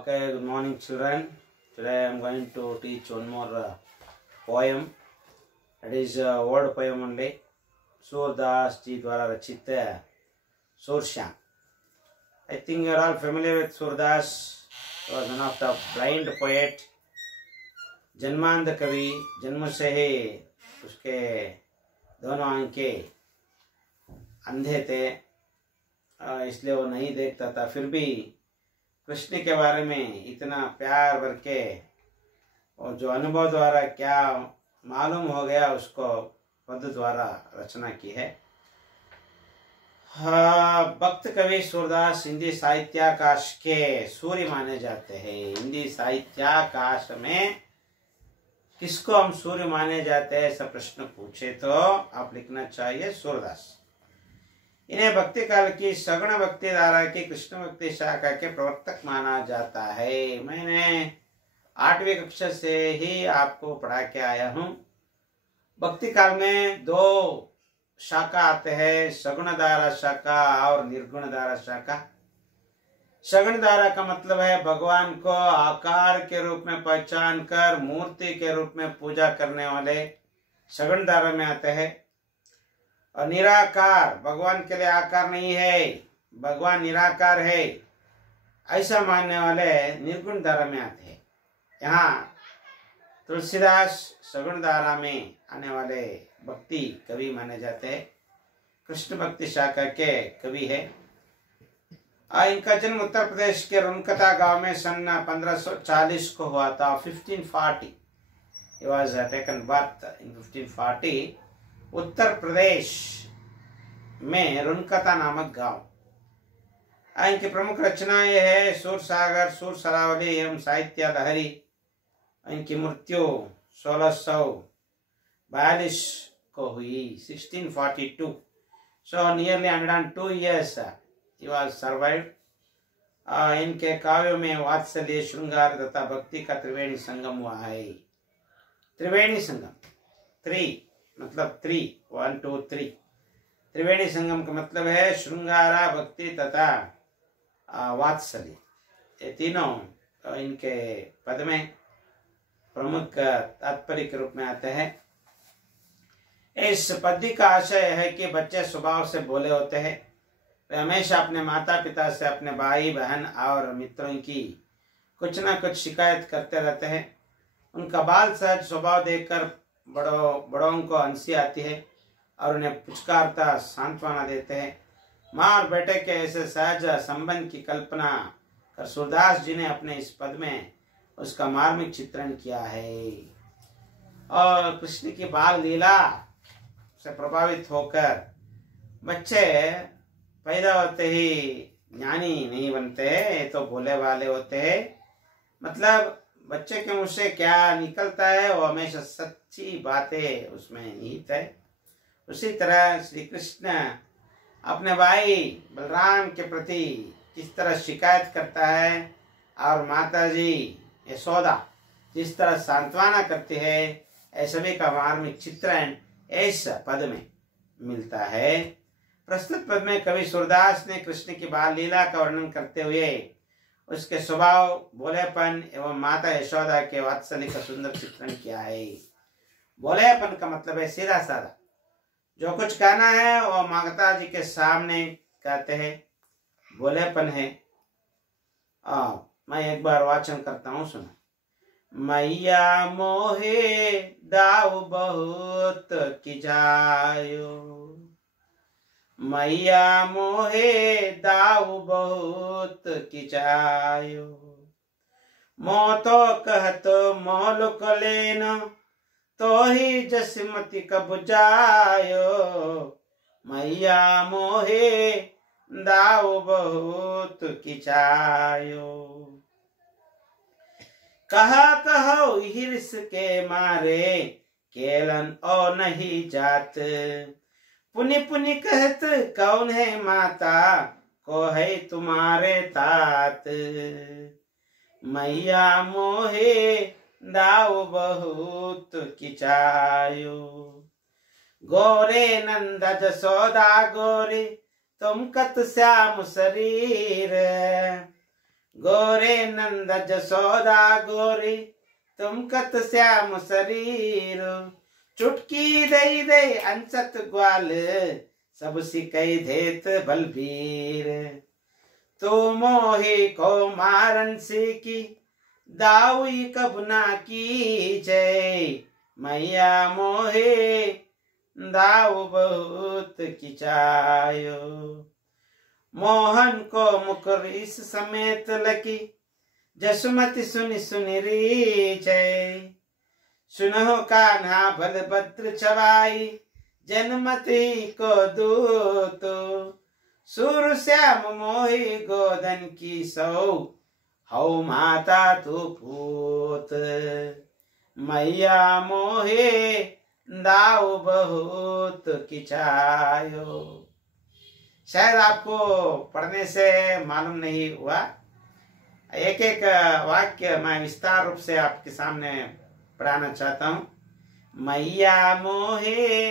Okay, good morning, children. Today I am going to teach one more poem. It is a word poem only. Surdas ji द्वारा रचित Sursham. I think you are all familiar with Surdas. He was one of the blind poet. जन्मांध कवि, जन्म से ही उसके दोनों आंखें अंधे थे, इसलिए वो नहीं देखता था। फिर भी कृष्ण के बारे में इतना प्यार भर के और जो अनुभव द्वारा क्या मालूम हो गया उसको पद द्वारा रचना की है। भक्त कवि सूरदास हिंदी साहित्याकाश के सूर्य माने जाते हैं। हिंदी साहित्याकाश में किसको हम सूर्य माने जाते हैं, ऐसा प्रश्न पूछे तो आप लिखना चाहिए सूरदास। इन्हें भक्ति काल की सगुण भक्ति धारा की कृष्ण भक्ति शाखा के प्रवर्तक माना जाता है। मैंने 8वीं कक्षा से ही आपको पढ़ा के आया हूँ। भक्ति काल में 2 शाखा आते हैं, सगुण धारा शाखा और निर्गुण धारा शाखा। सगुण धारा का मतलब है भगवान को आकार के रूप में पहचान कर मूर्ति के रूप में पूजा करने वाले सगुण धारा में आते हैं। और निराकार, भगवान के लिए आकार नहीं है, भगवान निराकार है, ऐसा मानने वाले निर्गुण धारा में आते हैं। यहाँ तुलसीदास सगुण धारा में आने वाले भक्ति कवि माने जाते हैं, कृष्ण भक्ति शाखा के कवि है। इनका जन्म उत्तर प्रदेश के रुनकता गांव में सन 1540 को हुआ था। 1540 he was taken birth in 1540 Uttar Pradesh में रुनकता नामक गांव। इनकी प्रमुख रचनाएं है सूरसागर, सूर सरावली एवं साहित्य लहरी। इनकी मृत्यु 1642 को हुई, 1642। So nearly 102 years he was survived. इनके काव्यों में वात्सल्य, श्रृंगार तथा भक्ति का त्रिवेणी संगम हुआ है। त्रिवेणी संगम, 3 मतलब 3, 1 2 3। त्रिवेणी संगम का मतलब है श्रृंगारा, भक्ति तथा वात्सल्य। ये तीनों इनके पद में प्रमुख तात्पर्य के रूप में आते हैं। इस पद्य का आशय है कि बच्चे स्वभाव से भोले होते हैं। वे हमेशा अपने माता पिता से, अपने भाई बहन और मित्रों की कुछ न कुछ शिकायत करते रहते हैं। उनका बाल सहज स्वभाव देखकर बड़ों को हंसी आती है और उन्हें पुचकारता सांत्वना देते हैं। माँ और बेटे के ऐसे सहज संबंध की कल्पना कर सूरदास जी ने अपने इस पद में उसका मार्मिक चित्रण किया है। और कृष्ण की बाल लीला से प्रभावित होकर बच्चे पैदा होते ही ज्ञानी नहीं बनते, तो भोले वाले होते हैं। मतलब बच्चे के मुंह से क्या निकलता है वो हमेशा सच्ची बातें उसमें निहित है। उसी तरह श्री कृष्ण अपने भाई बलराम के प्रति किस तरह शिकायत करता है और माता जी यशोदा जिस तरह सांत्वना करती है, ऐसे का मार्मिक चित्रण इस पद में मिलता है। प्रस्तुत पद में कवि सूरदास ने कृष्ण की बाल लीला का वर्णन करते हुए उसके स्वभाव, भोलेपन एवं माता यशोदा के वात्सल्य का सुंदर चित्रण किया है। भोलेपन का मतलब है सीधा साधा, जो कुछ कहना है वो माता जी के सामने कहते हैं, भोलेपन है। मैं एक बार वाचन करता हूँ, सुनो। मैया मोहे दाऊ बहुत की जायो, मैया मोहे दाऊ बहुत किचायो, मो तो कहतो मोलुक लेनो तो ही जसमति कब जायो, मैया मोहे दाऊ बहुत किचायो। कहा कहो हिर्स के मारे केलन ओ नहीं जात, पुनि पुनि कहत कौन है माता को है तुम्हारे तात, मैया मोहे दाऊ बहुत किचायो, गोरे नंद जसोदा गोरे तुम कत श्याम शरीर, गोरे नंद जसोदा गोरी तुम कत श्याम शरीर चुटकी दई दई अंसत ग्वाल सब सिकई देत बलबीर तू मोही को मारन सी की दावी कब ना की जय मैया मोहे दाऊ बहुत किचायो मोहन को मुकर इस समेत लकी जसुमति सुनि सुनि री जय सुनहो कान्हा बलभद्र चवाई जनमति को दूत सूर श्याम मोहि गोदन की सौ हौ माता तू पूत मैया मोहे दाऊ बहुत किचायो। शायद आपको पढ़ने से मालूम नहीं हुआ, एक एक वाक्य मैं विस्तार रूप से आपके सामने पढ़ाना चाहता हूँ। मैया मोहे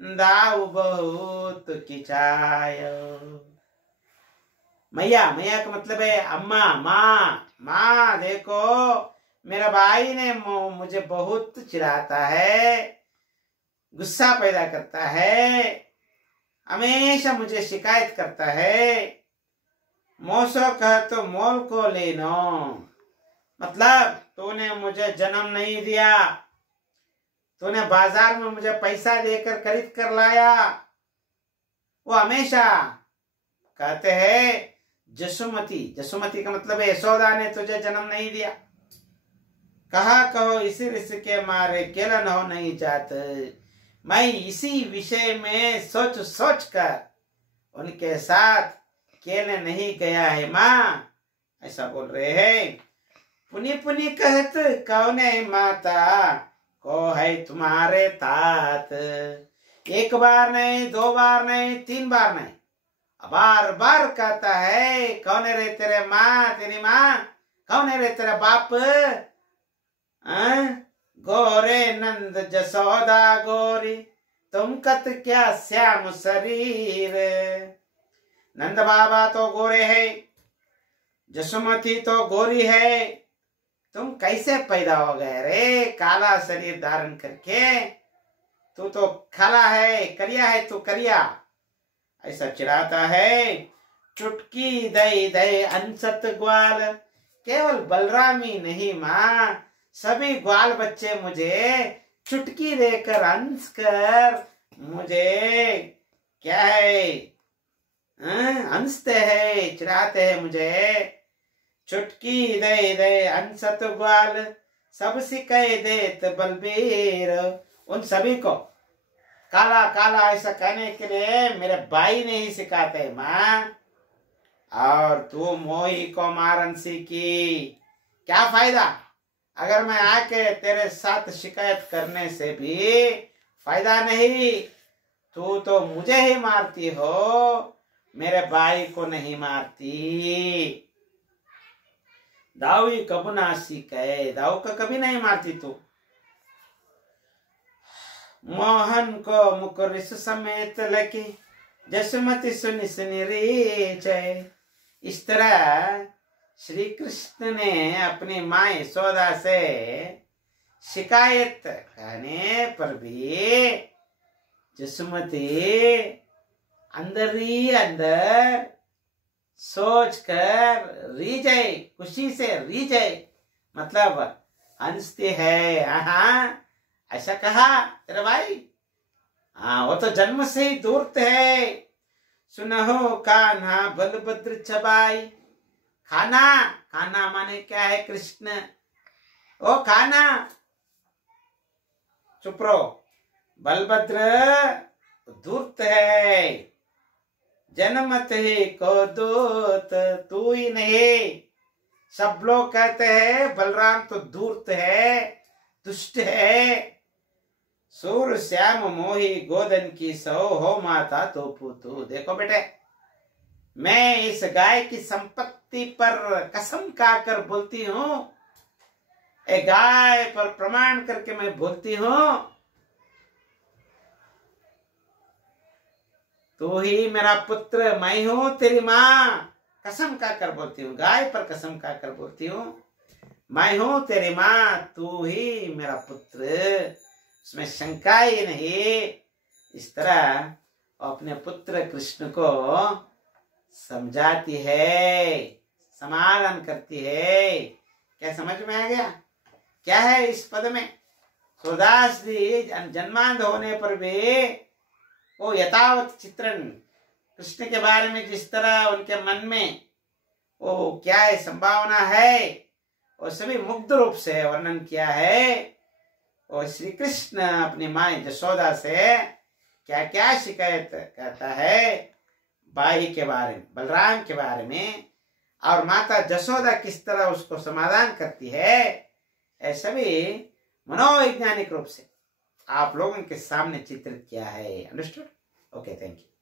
दाऊ बहुत किचायो। मैया, मैया का मतलब है अम्मा, माँ। माँ देखो मेरा भाई ने मुझे बहुत चिढ़ाता है, गुस्सा पैदा करता है, हमेशा मुझे शिकायत करता है। मोसो कह तो मोल को लेनो, मतलब तूने मुझे जन्म नहीं दिया, तूने बाजार में मुझे पैसा देकर खरीद कर लाया। वो हमेशा कहते हैं जसुमती, जसुमती का मतलब है यशोदा ने तुझे जन्म नहीं दिया। कहा कहो इसी रिस के मारे केलन हो नहीं जात। मैं इसी विषय में सोच सोच कर उनके साथ केले नहीं गया है माँ, ऐसा बोल रहे हैं। पुनी पुनी कहत कौने माता को है तुम्हारे तात। एक बार नहीं, दो बार नहीं, तीन बार नहीं, बार बार कहता है कौन रे तेरे माँ, तेरी माँ कौन रे तेरा बाप। गोरे नंद जसोदा गोरी तुम कत क्या श्याम शरीर। नंद बाबा तो गोरे है, जसुमती तो गोरी है, तुम कैसे पैदा हो गए रे काला शरीर धारण करके। तू तो काला है, करिया है तू करिया, ऐसा चिढ़ाता है। चुटकी दई दई अंसत ग्वाल, केवल बलरामी नहीं माँ, सभी ग्वाल बच्चे मुझे चुटकी देकर अंश कर मुझे क्या है हंसते हैं, चिढ़ाते हैं मुझे। चुटकी दई दई अंसत ग्वाल सब सिकाई देत बलबीर। उन सभी को काला काला ऐसा कहने के लिए मेरे भाई ने ही सिखाते माँ। और तू मोही को मारन सी की, क्या फायदा अगर मैं आके तेरे साथ शिकायत करने से भी फायदा नहीं। तू तो मुझे ही मारती हो, मेरे भाई को नहीं मारती। दावी कब ना सीखे, दाऊ का कभी नहीं मारती तू। मोहन को मुकुरिस समेत लकी जसुमती सुनि सुनि री जय। इस तरह श्री कृष्ण ने अपनी माँ यशोदा से शिकायत करने पर भी जसुमती अंदर ही अंदर सोच कर री जय, खुशी से री जय, मतलब हंसती है। हाँ ऐसा कहा तेरे भाई, हाँ वो तो जन्म से ही दूरत है। सुनहो कान्हा बलभद्र चबाई। खाना, खाना माने क्या है कृष्ण, ओ खाना चुप रहो। बलभद्र दूरत है, जन्मत ही को दूत, तू ही नहीं। सब लोग कहते हैं बलराम तो दूरत है, दुष्ट है। सूर श्याम मोही गोदन की सौ हो माता तो पुतु। देखो बेटे, मैं इस गाय की संपत्ति पर कसम खाकर बोलती हूँ, ए गाय पर प्रमाण करके मैं बोलती हूँ, तू ही मेरा पुत्र, मैं हूं तेरी माँ। कसम खाकर बोलती हूँ, गाय पर कसम खाकर बोलती हूँ, मैं हूं तेरी माँ, तू ही मेरा पुत्र, उसमें शंका ही नहीं। इस तरह अपने पुत्र कृष्ण को समझाती है, समाधान करती है। क्या समझ में आ गया? क्या है इस पद में? सूरदास जी जन्मांध होने पर भी वो यथावत चित्रण कृष्ण के बारे में जिस तरह उनके मन में वो क्या है संभावना है, वो सभी मुग्ध रूप से वर्णन किया है। और श्री कृष्ण अपनी माँ यशोदा से क्या क्या शिकायत करता है, भाई के बारे में, बलराम के बारे में, और माता जशोदा किस तरह उसको समाधान करती है, ऐसा भी मनोवैज्ञानिक रूप से आप लोगों के सामने चित्रित किया है। अंडरस्टूड? Okay, thank you.